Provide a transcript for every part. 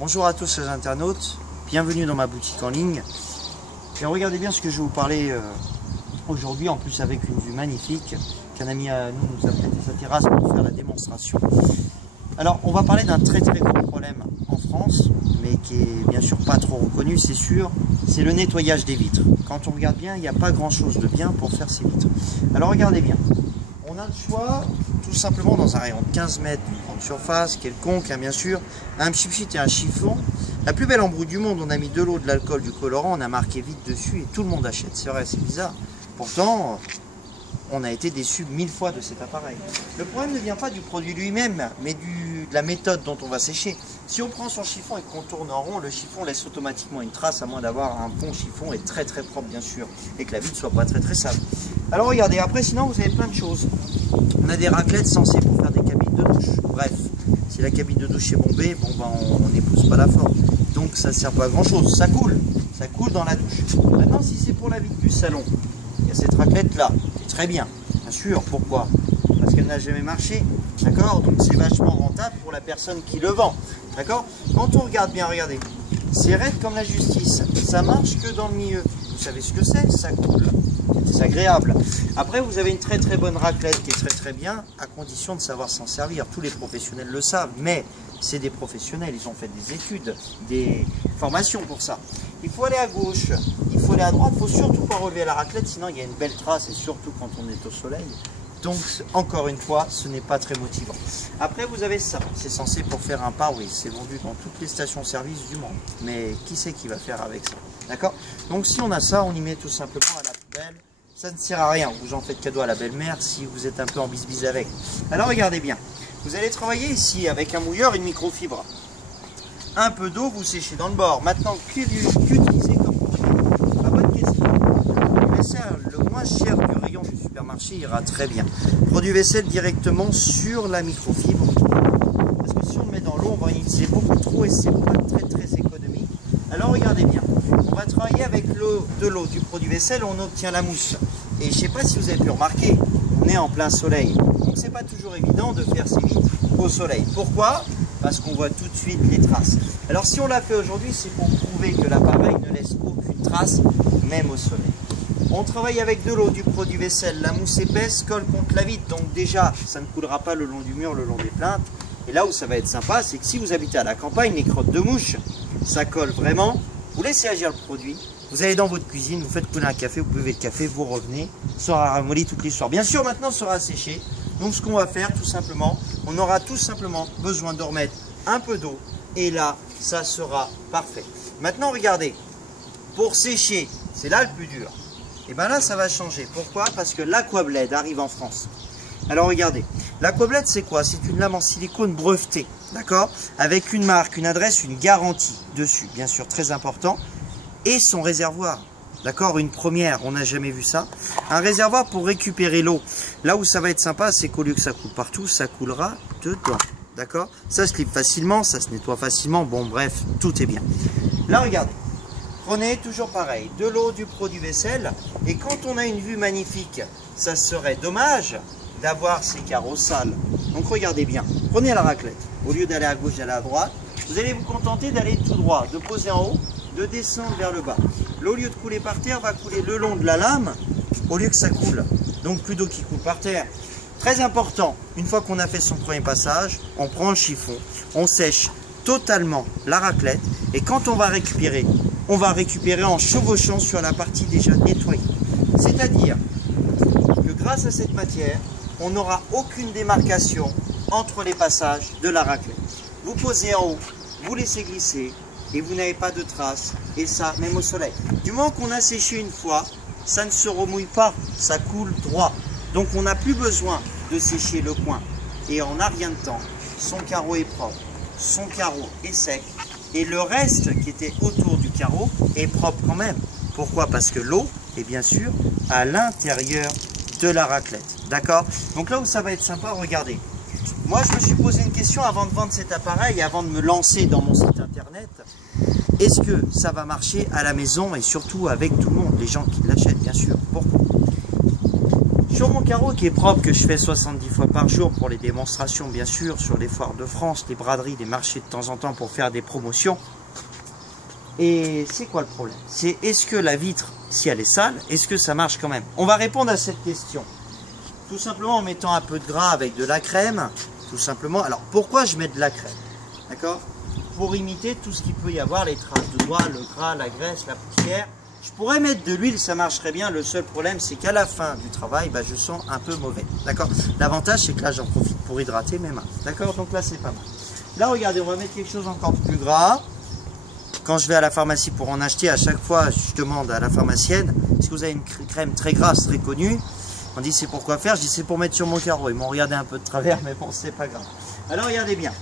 Bonjour à tous les internautes, bienvenue dans ma boutique en ligne. Et regardez bien ce que je vais vous parler aujourd'hui, en plus avec une vue magnifique qu'un ami à nous a prêté sa terrasse pour faire la démonstration. Alors on va parler d'un très gros problème en France, mais qui est bien sûr pas trop reconnu, c'est sûr, c'est le nettoyage des vitres. Quand on regarde bien, il n'y a pas grand chose de bien pour faire ces vitres. Alors regardez bien, on a le choix tout simplement dans un rayon de 15 mètres d'une grande surface, quelconque, bien sûr, un pchit et un chiffon. La plus belle embrouille du monde, on a mis de l'eau, de l'alcool, du colorant, on a marqué vite dessus et tout le monde achète. C'est vrai, c'est bizarre. Pourtant, on a été déçu 1000 fois de cet appareil. Le problème ne vient pas du produit lui-même, mais de la méthode dont on va sécher. Si on prend son chiffon et qu'on tourne en rond, le chiffon laisse automatiquement une trace, à moins d'avoir un bon chiffon et très propre bien sûr, et que la vitre soit pas très sale. Alors regardez, après sinon vous avez plein de choses. On a des raclettes censées pour faire des cabines de douche. Bref, si la cabine de douche est bombée, bon ben on n'épouse pas la forme. Donc ça ne sert pas à grand chose, ça coule dans la douche. Maintenant si c'est pour la vitre du salon, il y a cette raclette là, qui est très bien sûr, pourquoi? Parce qu'elle n'a jamais marché, d'accord? Donc c'est vachement rentable pour la personne qui le vend, d'accord? Quand on regarde bien, regardez, c'est raide comme la justice, ça marche que dans le milieu. Vous savez ce que c'est? Ça coule, c'est agréable. Après vous avez une très bonne raclette qui est très bien, à condition de savoir s'en servir. Tous les professionnels le savent, mais c'est des professionnels, ils ont fait des études, des formations pour ça. Il faut aller à gauche, il faut aller à droite, il ne faut surtout pas relever la raclette, sinon il y a une belle trace, et surtout quand on est au soleil. Donc encore une fois, ce n'est pas très motivant. Après vous avez ça, c'est censé pour faire un pare-brise, c'est vendu dans toutes les stations-service du monde. Mais qui c'est qui va faire avec ça? D'accord? Donc si on a ça, on y met tout simplement à la poubelle. Ça ne sert à rien, vous en faites cadeau à la belle-mère si vous êtes un peu en bisbise avec. Alors regardez bien, vous allez travailler ici avec un mouilleur, une microfibre. Un peu d'eau, vous séchez dans le bord. Maintenant, qu'utiliser comme produit? La bonne question. Le vaisselle, le moins cher du rayon du supermarché ira très bien. Produit vaisselle directement sur la microfibre. Parce que si on le met dans l'eau, on va utiliser beaucoup trop et c'est pas très économique. Alors regardez bien, on va travailler avec de l'eau du produit vaisselle, on obtient la mousse. Et je ne sais pas si vous avez pu remarquer, on est en plein soleil. Donc c'est pas toujours évident de faire ces vitres au soleil. Pourquoi? Parce qu'on voit tout de suite les traces. Alors si on l'a fait aujourd'hui, c'est pour prouver que l'appareil ne laisse aucune trace, même au soleil. On travaille avec de l'eau, du produit vaisselle, la mousse épaisse colle contre la vitre, donc déjà ça ne coulera pas le long du mur, le long des plaintes. Et là où ça va être sympa, c'est que si vous habitez à la campagne, les crottes de mouche, ça colle vraiment. Vous laissez agir le produit, vous allez dans votre cuisine, vous faites couler un café, vous buvez le café, vous revenez, ça sera ramolli toutes les soirs. Bien sûr, maintenant, ça sera séché. Donc, ce qu'on va faire, tout simplement, on aura tout simplement besoin de remettre un peu d'eau. Et là, ça sera parfait. Maintenant, regardez, pour sécher, c'est là le plus dur. Et bien là, ça va changer. Pourquoi? Parce que l'Aquabled arrive en France. Alors, regardez, l'Aquabled, c'est quoi? C'est une lame en silicone brevetée. D'accord? Avec une marque, une adresse, une garantie dessus, bien sûr, très important. Et son réservoir. D'accord? Une première, on n'a jamais vu ça. Un réservoir pour récupérer l'eau. Là où ça va être sympa, c'est qu'au lieu que ça coule partout, ça coulera dedans. D'accord? Ça se livre facilement, ça se nettoie facilement. Bon, bref, tout est bien. Là, regardez. Prenez toujours pareil, de l'eau, du produit vaisselle. Et quand on a une vue magnifique, ça serait dommage d'avoir ces carreaux sales. Donc regardez bien. Prenez la raclette. Au lieu d'aller à gauche, d'aller à droite, vous allez vous contenter d'aller tout droit, de poser en haut, de descendre vers le bas. L'eau, au lieu de couler par terre, va couler le long de la lame, au lieu que ça coule. Donc plus d'eau qui coule par terre. Très important, une fois qu'on a fait son premier passage, on prend le chiffon, on sèche totalement la raclette, et quand on va récupérer en chevauchant sur la partie déjà nettoyée. C'est-à-dire que grâce à cette matière, on n'aura aucune démarcation entre les passages de la raclette. Vous posez en haut, vous laissez glisser, et vous n'avez pas de traces, et ça même au soleil. Du moment qu'on a séché une fois, ça ne se remouille pas, ça coule droit. Donc on n'a plus besoin de sécher le coin. Et en un rien de temps, son carreau est propre, son carreau est sec, et le reste qui était autour du carreau est propre quand même. Pourquoi? Parce que l'eau est bien sûr à l'intérieur de la raclette. D'accord? Donc là où ça va être sympa, regardez. Moi, je me suis posé une question avant de vendre cet appareil, avant de me lancer dans mon site internet. Est-ce que ça va marcher à la maison et surtout avec tout le monde, les gens qui l'achètent, bien sûr? Pourquoi? Sur mon carreau qui est propre, que je fais 70 fois par jour pour les démonstrations, bien sûr, sur les foires de France, les braderies, les marchés de temps en temps pour faire des promotions. Et c'est quoi le problème? C'est est-ce que la vitre, si elle est sale, est-ce que ça marche quand même? On va répondre à cette question. Tout simplement en mettant un peu de gras avec de la crème. Tout simplement. Alors pourquoi je mets de la crème? D'accord? Pour imiter tout ce qu'il peut y avoir, les traces de doigts, le gras, la graisse, la poussière. Je pourrais mettre de l'huile, ça marcherait bien. Le seul problème, c'est qu'à la fin du travail, je sens un peu mauvais. D'accord? L'avantage, c'est que là, j'en profite pour hydrater mes mains. D'accord? Donc là, c'est pas mal. Là, regardez, on va mettre quelque chose encore plus gras. Quand je vais à la pharmacie pour en acheter, à chaque fois, je demande à la pharmacienne, est-ce que vous avez une crème très grasse, très connue? On dit, c'est pour quoi faire? Je dis, c'est pour mettre sur mon carreau. Ils m'ont regardé un peu de travers, mais bon, c'est pas grave. Alors, regardez bien.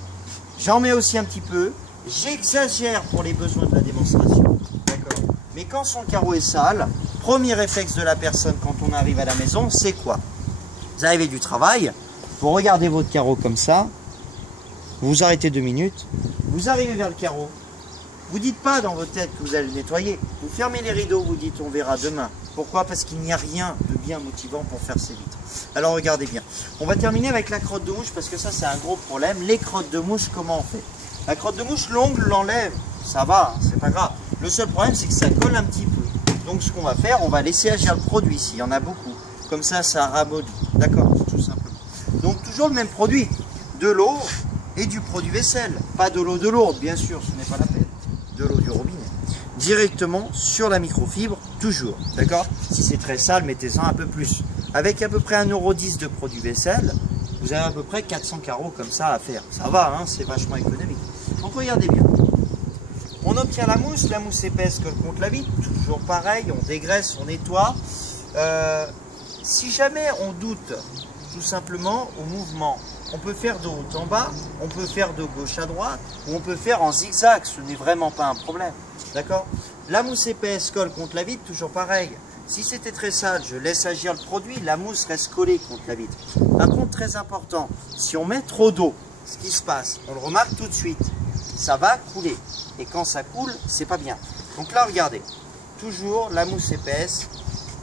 J'en mets aussi un petit peu. J'exagère pour les besoins de la démonstration. D'accord? Mais quand son carreau est sale, premier réflexe de la personne quand on arrive à la maison, c'est quoi? Vous arrivez du travail, vous regardez votre carreau comme ça, vous arrêtez 2 minutes, vous arrivez vers le carreau, vous dites pas dans votre tête que vous allez le nettoyer, vous fermez les rideaux, vous dites on verra demain. Pourquoi? Parce qu'il n'y a rien de bien motivant pour faire ces vitres. Alors regardez bien, on va terminer avec la crotte de mouche parce que ça c'est un gros problème. Les crottes de mouche, comment on fait? La crotte de mouche, l'ongle l'enlève, ça va, hein, c'est pas grave. Le seul problème c'est que ça colle un petit peu. Donc ce qu'on va faire, on va laisser agir le produit, s'il y en a beaucoup. Comme ça ramollit, d'accord, tout simplement. Donc toujours le même produit, de l'eau et du produit vaisselle. Pas de l'eau de lourde, bien sûr, ce n'est pas la peine. De l'eau du robinet. Directement sur la microfibre, toujours, d'accord? Si c'est très sale, mettez-en un peu plus. Avec à peu près 1,10 € de produit vaisselle, vous avez à peu près 400 carreaux comme ça à faire. Ça va, hein, c'est vachement économique. Donc regardez bien. On obtient la mousse épaisse colle contre la vitre, toujours pareil, on dégraisse, on nettoie. Si jamais on doute tout simplement au mouvement, on peut faire de haut en bas, on peut faire de gauche à droite, ou on peut faire en zigzag, ce n'est vraiment pas un problème. D'accord? La mousse épaisse colle contre la vitre, toujours pareil. Si c'était très sale, je laisse agir le produit, la mousse reste collée contre la vitre. Par contre, très important, si on met trop d'eau, ce qui se passe, on le remarque tout de suite, ça va couler. Et quand ça coule, c'est pas bien. Donc là, regardez, toujours la mousse épaisse,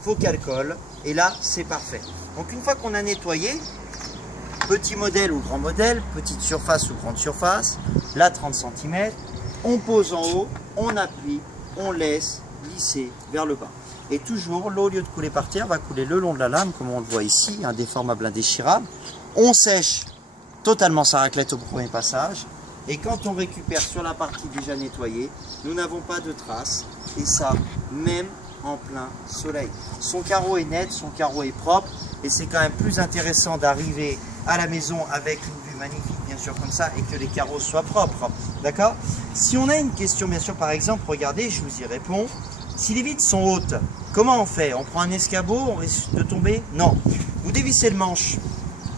faut qu'elle colle, et là, c'est parfait. Donc une fois qu'on a nettoyé, petit modèle ou grand modèle, petite surface ou grande surface, là 30 cm, on pose en haut, on appuie, on laisse glisser vers le bas. Et toujours, l'eau au lieu de couler par terre, va couler le long de la lame, comme on le voit ici, indéformable, indéchirable. On sèche totalement sa raclette au premier passage. Et quand on récupère sur la partie déjà nettoyée, nous n'avons pas de traces. Et ça, même en plein soleil. Son carreau est net, son carreau est propre. Et c'est quand même plus intéressant d'arriver à la maison avec une vue magnifique, bien sûr, comme ça, et que les carreaux soient propres. D'accord? Si on a une question, bien sûr, par exemple, regardez, je vous y réponds. Si les vitres sont hautes, comment on fait? On prend un escabeau, on risque de tomber? Non. Vous dévissez le manche.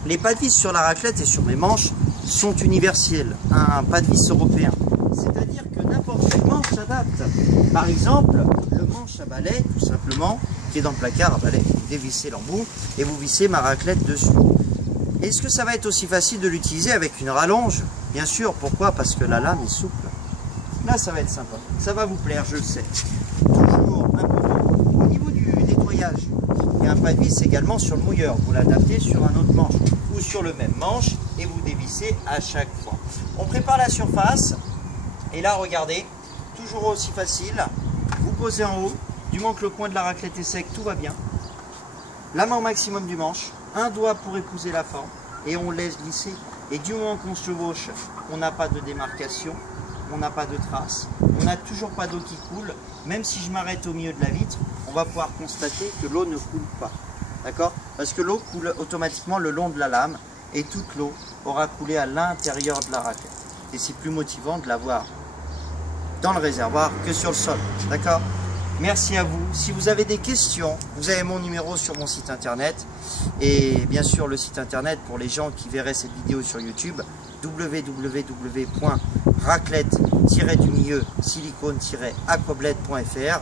Les pas de vis sur la raclette et sur mes manches sont universels. Un pas de vis européen. C'est-à-dire que n'importe quel manche s'adapte. Par exemple, le manche à balai, tout simplement, qui est dans le placard à balai. Vous dévissez l'embout et vous vissez ma raclette dessus. Est-ce que ça va être aussi facile de l'utiliser avec une rallonge? Bien sûr. Pourquoi? Parce que la lame est souple. Là, ça va être sympa. Ça va vous plaire, je le sais. Toujours un peu long. Au niveau du nettoyage, il y a un pas de vis également sur le mouilleur. Vous l'adaptez sur un autre manche ou sur le même manche et vous dévissez à chaque fois. On prépare la surface et là, regardez, toujours aussi facile. Vous posez en haut, du moment que le coin de la raclette est sec, tout va bien. La main au maximum du manche, un doigt pour épouser la forme et on laisse glisser. Et du moment qu'on se chevauche, on n'a pas de démarcation. On n'a pas de traces, on n'a toujours pas d'eau qui coule. Même si je m'arrête au milieu de la vitre, on va pouvoir constater que l'eau ne coule pas. D'accord? Parce que l'eau coule automatiquement le long de la lame et toute l'eau aura coulé à l'intérieur de la raclette. Et c'est plus motivant de l'avoir dans le réservoir que sur le sol. D'accord? Merci à vous. Si vous avez des questions, vous avez mon numéro sur mon site internet. Et bien sûr le site internet pour les gens qui verraient cette vidéo sur YouTube, www.raclette-silicone-aquablette.fr.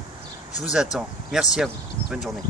Je vous attends. Merci à vous. Bonne journée.